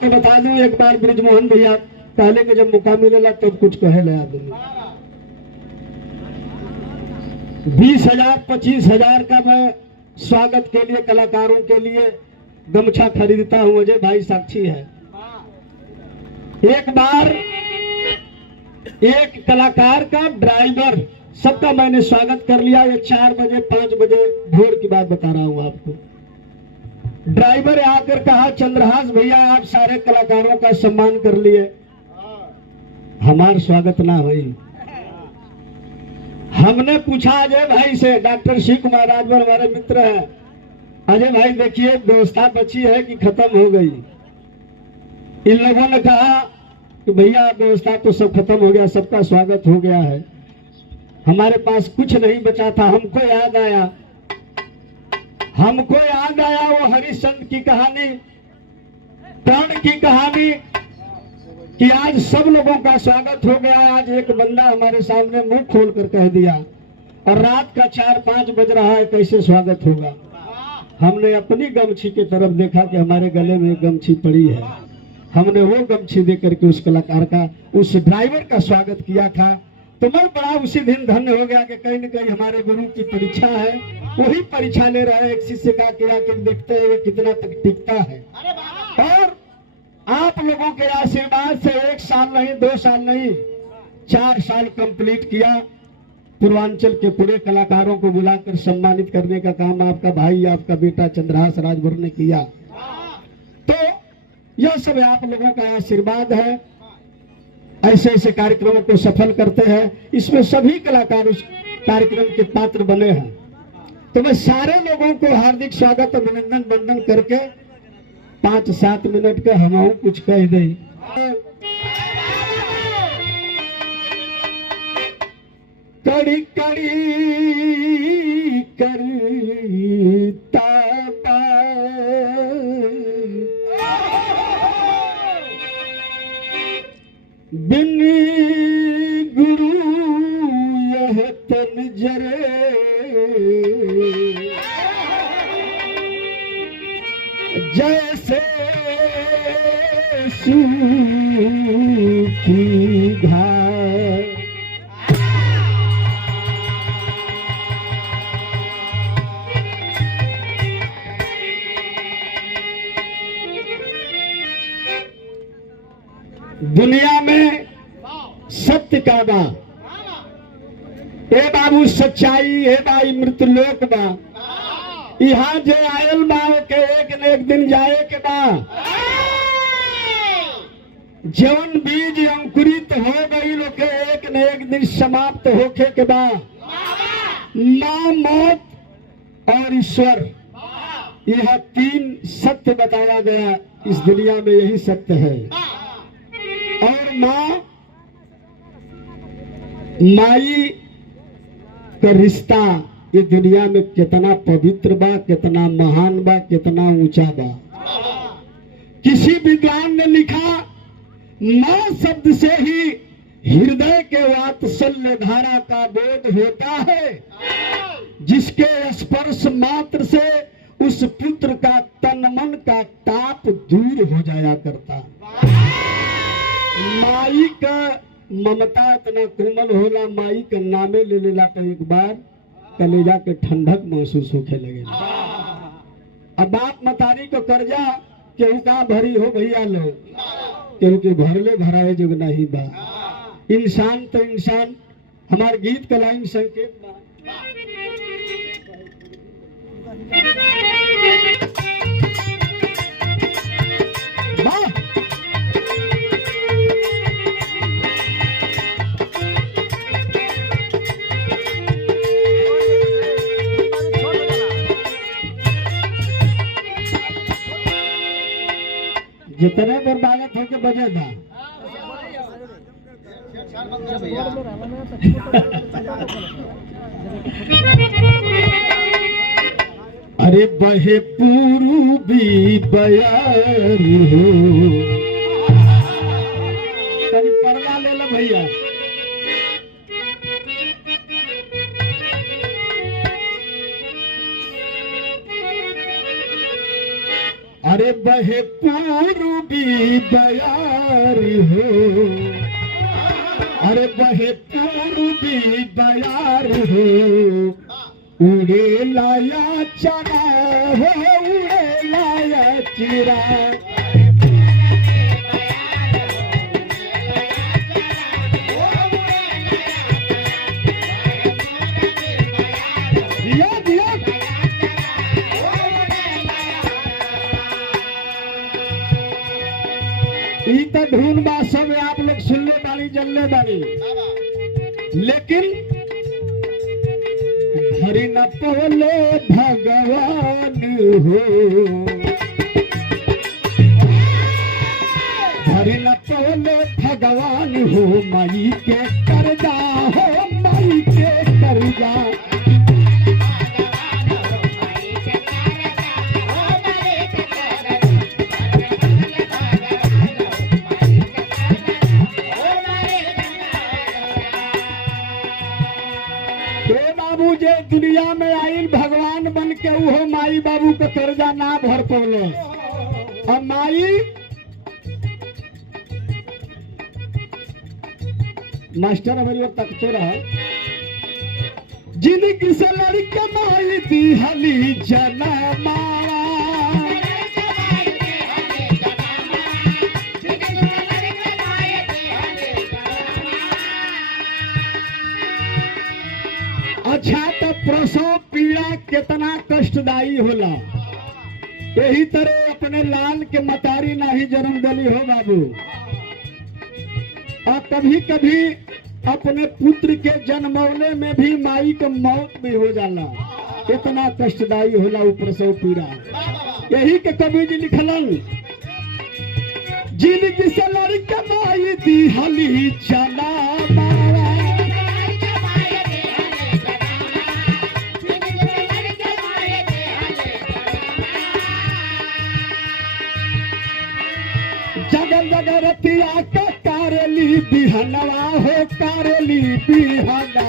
तो बता दूं एक बार ब्रिजमोहन भैया पहले के जब मौका मिलेला तब कुछ कहे ले आदमी 20,000 25,000 का मैं स्वागत के लिए कलाकारों के लिए गमछा खरीदता हूं। अजय भाई साक्षी है। एक बार एक कलाकार का ड्राइवर सबका मैंने स्वागत कर लिया। ये 4 बजे 5 बजे भोर की बात बता रहा हूं आपको। ड्राइवर आकर कहा, चंद्रहास भैया आप सारे कलाकारों का सम्मान कर लिए, हमारा स्वागत ना हुई। हमने पूछा अजय भाई से, डॉक्टर शिव कुमार राजभर हमारे मित्र हैं, अजय भाई देखिए व्यवस्था बची है कि खत्म हो गई। इन लोगों ने कहा कि भैया व्यवस्था तो सब खत्म हो गया, सबका स्वागत हो गया है, हमारे पास कुछ नहीं बचा था। हमको याद आया वो हरिश्चंद्र की कहानी, कर्ण की कहानी कि आज सब लोगों का स्वागत हो गया। आज एक बंदा हमारे सामने मुंह खोल कर कह दिया और रात का 4-5 बज रहा है, कैसे स्वागत होगा। हमने अपनी गमछी की तरफ देखा कि हमारे गले में गमछी पड़ी है। हमने वो गमछी देकर के उस कलाकार का, उस ड्राइवर का स्वागत किया था। तो मैं बड़ा उसी दिन धन्य हो गया कि कहीं न कहीं हमारे गुरु की परीक्षा है, वही परीक्षा ले रहे हैं। एक शिष्य का किया कि देखते हैं कितना तक टिकता है। और आप लोगों के आशीर्वाद से 1 साल नहीं, 2 साल नहीं, 4 साल कंप्लीट किया। पूर्वांचल के पूरे कलाकारों को बुलाकर सम्मानित करने का काम आपका भाई, आपका बेटा चंद्रहास राजभर ने किया। तो यह सब आप लोगों का आशीर्वाद है। ऐसे ऐसे कार्यक्रमों को सफल करते हैं, इसमें सभी कलाकार उस कार्यक्रम के पात्र बने हैं। तो मैं सारे लोगों को हार्दिक स्वागत अभिनंदन वंदन करके 5-7 मिनट का हम कुछ कह दें। कड़ी कड़ी करता बिन गुरु यह तन जरे, जैसे सूखी घास। दुनिया में सत्य का बा, ए बाबू सच्चाई, ए बाई मृत लोक बा। यहाँ जे आयल बा के एक न एक दिन जाए के बा। जवन बीज अंकुरित हो गई लोग के एक न एक दिन समाप्त होके के बा। माँ, मौत और ईश्वर, यह 3 सत्य बताया गया इस दुनिया में, यही सत्य है। और माई का रिश्ता ये दुनिया में कितना पवित्र बा, कितना महान बा, कितना ऊंचा बा। किसी विद्वान ने लिखा, मां शब्द से ही हृदय के वात्सल्य धारा का बोध होता है, जिसके स्पर्श मात्र से उस पुत्र का तन मन का ताप दूर हो जाया करता। माई का ममता इतना कोमल होला, माई का नामे ले लेला तो एक बार कलेजा के ठंडक महसूस होके लगे। अब बाप मतारी को कर्जा केहू का भरी हो भैया लो, केहू के भरले भराए जो नहीं बा। इंसान तो इंसान, हमारे गीत का लाइन संकेत बा। जितने देर बागत होके बजेगा। अरे बहे पूर्वी बयार हो, कभी परवा ले लो भैया। अरे अरे बहे पूर्वी बयार हो, अरे बहे पूर्वी बयार हो, उड़े लाया चना हो, उड़े लाया चिरा। धुन बा सब आप लोग सुनले बानी जनले बानी, लेकिन हरि न पवले भगवान हो, हरि न पवले भगवान हो, माई के कर्जा हो, माई के कर्जा। जे दुनिया में आइल भगवान बन के वो माई बाबू के कर्जा ना भर पौले, और माई मास्टर हमारी तकते रहा, जिंदगी से लड़के माई दी हली जनमा, अच्छा तो प्रसव पीड़ा कितना कष्टदायी होला। यही तरह अपने लाल के मतारी नाही जन्म दली हो बाबू, और कभी कभी अपने पुत्र के जन्मौले में भी माई के मौत भी हो जाला, इतना कष्टदायी होला वो प्रसव पीड़ा। यही के कवि जी लिखलन, जिंदगी से लड़के माई दी हली चला मारा, जगल जगल रतिया के कारेली बिहनवा हो, कारेली बिहना।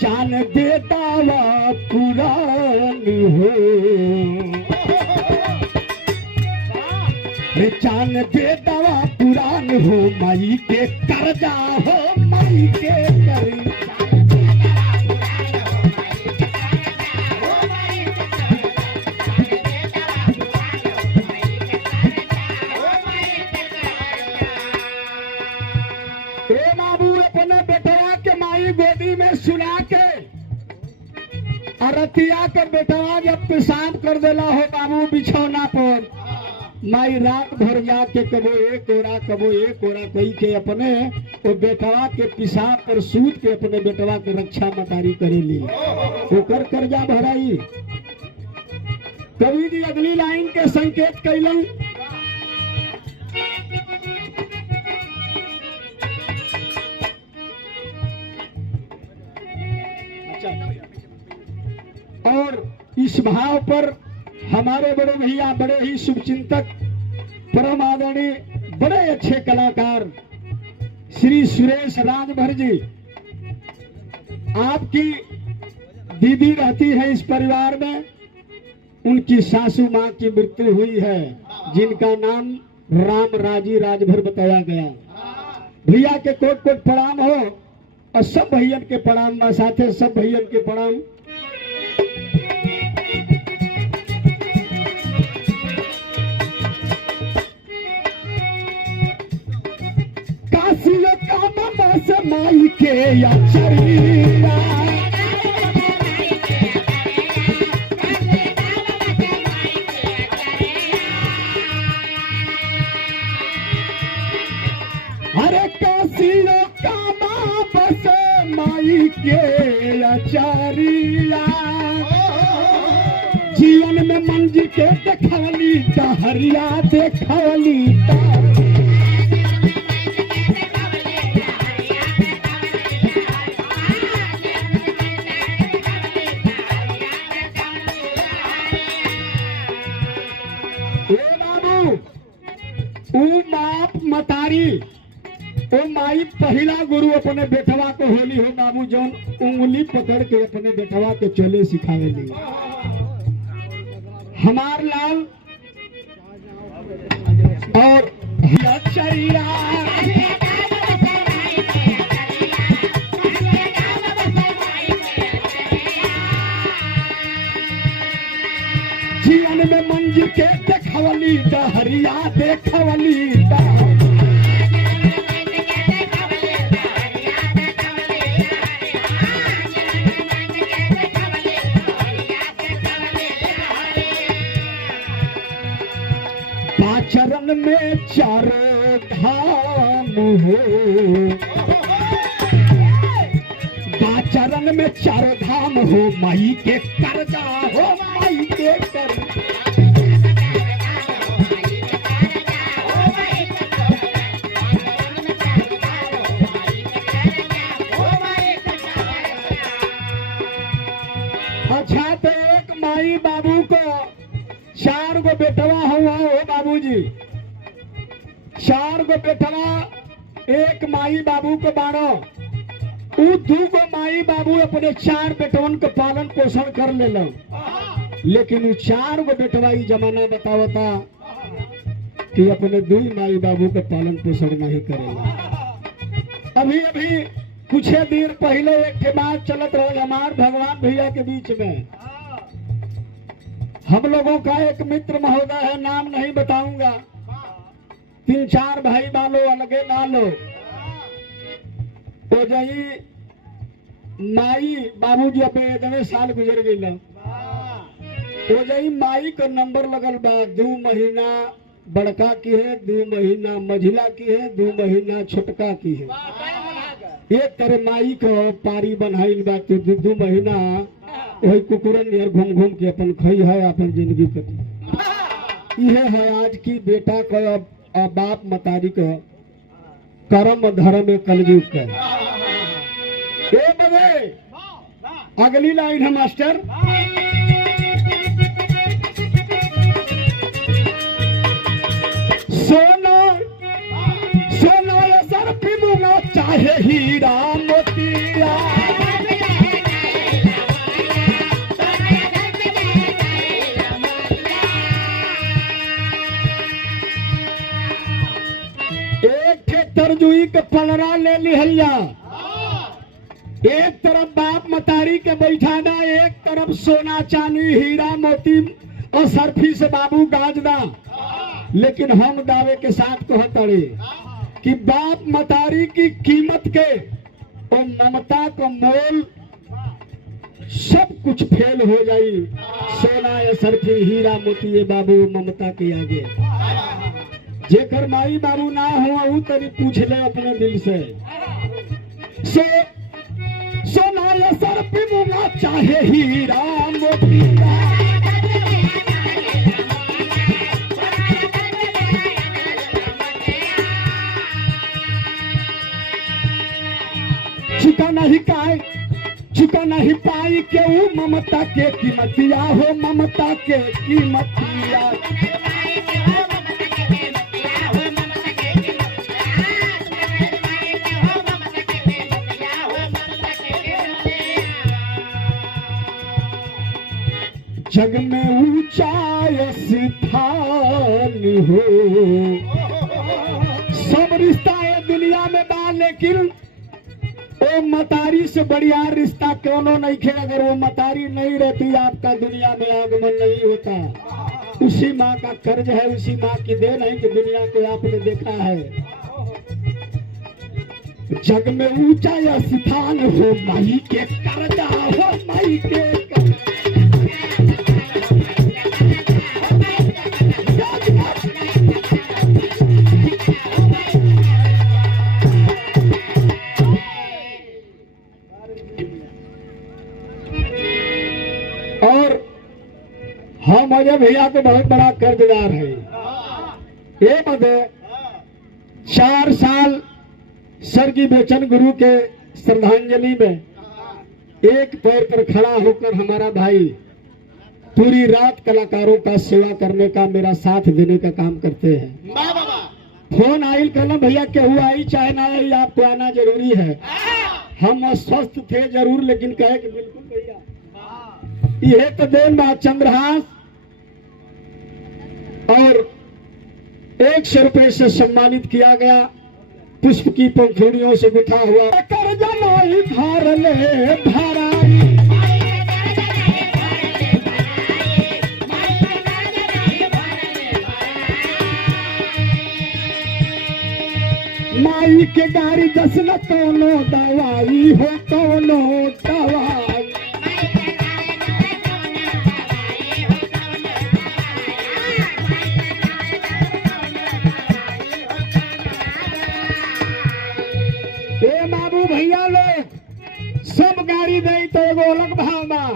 चान बेटावा पुरान हो, चान बेटावा पुरान हो, माई के कर्जा हो, माई के कर्जा। ए बाबू अपने बेटवा के माई गोदी में सुला के अरतिया के बेटवा जब पेशाब कर देला हो बाबू बिछौना पर, माई रात भर जाके कबो एक ओरा कही के अपने वो बेटवा के पिसाब पर सूत के अपने बेटवा के रक्षा मतारी करेली, ओकर कर्जा भराई। कवि जी अगली लाइन के संकेत कैलन, और इस भाव पर हमारे बड़े भैया, बड़े ही शुभचिंतक, परम आदरणीय, बड़े अच्छे कलाकार श्री सुरेश राजभर जी, आपकी दीदी रहती है इस परिवार में, उनकी सासू माँ की मृत्यु हुई है, जिनका नाम राम राजी राजभर बताया गया। भैया के कोट कोट प्रणाम हो, और सब भैया के प्रणाम ना साथे सब भैया के प्रणाम। कासियो कामा से माई के अचरिया, अरे कासियो कामा से माई के अचरिया, जीवन में मंजिल के देखवली डहरिया, देखवली ओ माई पहला गुरु अपने बेटवा को होली हो बाबू जौन उंगली पकड़ के अपने बेटवा के चले सिखावे ली। हमार लाल और जीवन में मंजिल के देखवली डहरिया देखवली चरण में चारों धाम हो, चरण में चारों धाम हो, माई के कर्जा हो, माई के कर्जा। अच्छा तो एक माई बाबू को 4 गो बेटवा हुआ हो बाबूजी, 4 गो बेटवा एक माई बाबू को बाड़ो, उ 2 गो माई बाबू अपने 4 बेटवन को पालन पोषण कर ले लो, लेकिन उ 4 गो बेटवा ई जमाना बतावता कि अपने 2 माई बाबू के पालन पोषण नहीं करेगा। अभी अभी कुछ देर पहले एक के बात चलत रहा हमार भगवान भैया के बीच में। हम लोगों का एक मित्र महोदय है, नाम नहीं बताऊंगा, 3-4 भाई बालो अलगे डालो, तो जाई माई बाबूजी अपने 11 साल गुजर गई, तो जाई माई का नंबर लगल बा, 2 महीना बड़का की है, 2 महीना मझिला की है, 2 महीना छोटका की है। एक तरह माई को पारी बनाइल बा, तो 2 महीना वही कुकुरन नियर घूम घूम के अपन खई है, अपन जिंदगी कटी। यह है आज की बेटा का बाप मतारी का कर्म धर्म कलयुग का। अगली लाइन है मास्टर, सोना सोना सर पीलूंगा चाहे हीरा मोतिया, तरजुई के पलरा ले लिहलिया, एक तरफ बाप मतारी के बैठाना, एक तरफ सोना चांदी हीरा मोती और सरफी से बाबू गाजदा। लेकिन हम दावे के साथ कहते कि बाप मतारी की कीमत के और ममता को मोल सब कुछ फेल हो जाई। सोना या सरफी हीरा मोती ये बाबू ममता के आगे। जेकर माई बाबू ना हो तरी पूछ ले अपने दिल से। सोना या सर पीलूंगा चाहे हीरा मोतिया, चुका नहीं काए चुका नहीं पाई के वो ममता के कीमतिया हो, ममता के कीमतिया। जग में ऊंचा स्थान हो, सब रिश्ता है दुनिया में बा, लेकिन वो मतारी से बढ़िया रिश्ता क्यों नहीं खे। अगर वो मतारी नहीं रहती आपका दुनिया में आगमन नहीं होता। उसी माँ का कर्ज है, उसी माँ की देन है कि दुनिया को आपने देखा है। जग में ऊंचा स्थान हो, माई के कर्जा हो, माई के हम अजय भैया को बहुत बड़ा कर्जदार है। ये मदे 4 साल स्वर्गीय बेचन गुरु के श्रद्धांजलि में एक पैर पर खड़ा होकर हमारा भाई पूरी रात कलाकारों का सेवा करने का, मेरा साथ देने का काम करते हैं। फोन आइल कहला भैया केहू आई चाहे ना आई आपको आना जरूरी है। हम अस्वस्थ थे जरूर लेकिन कहे कि बिल्कुल भैया यह तो देन बा। चंद्रहास और 100 रुपए से सम्मानित किया गया, पुष्प की पंखुड़ियों से गुथा हुआ। कर जनाई धार ले धाराई माई के गाड़ी दस न कोनो दवाई हो कोनो दवाई। ए बाबू भैया लोग सब गाड़ी दे तो एगो अलग भाव बा,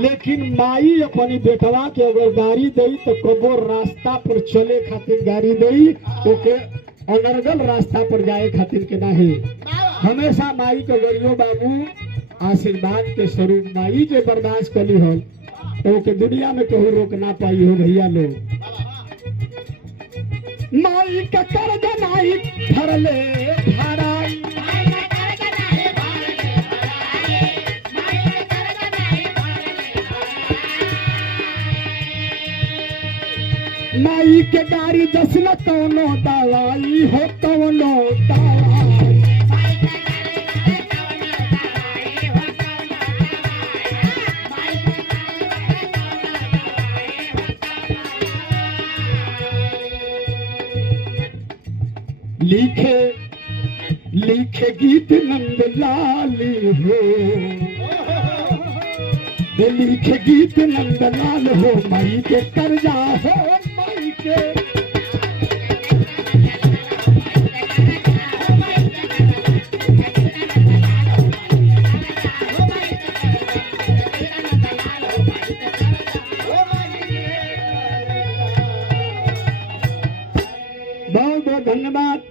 लेकिन माई अपनी बेटवा के अगर गाड़ी दे तो कबो रास्ता पर चले खातिर गाड़ी दे, ओके अनर्गल रास्ता पर जाए खातिर के नहीं। हमेशा माई के गरियो बाबू आशीर्वाद के स्वरूप माई जे बर्दाश्त कली हो तो के दुनिया में कहूँ रोक ना पाई हो भैया लोग। माई का कर्ज नाई भरले भराई माई के गाड़ी दस न कोनो दवाई हो कोनो दवाई। लिखे लिखे गीत नंदलाली हो, लिखे गीत नंदलाल हो, माई के कर्जा हो माई के। बहुत बहुत धन्यवाद।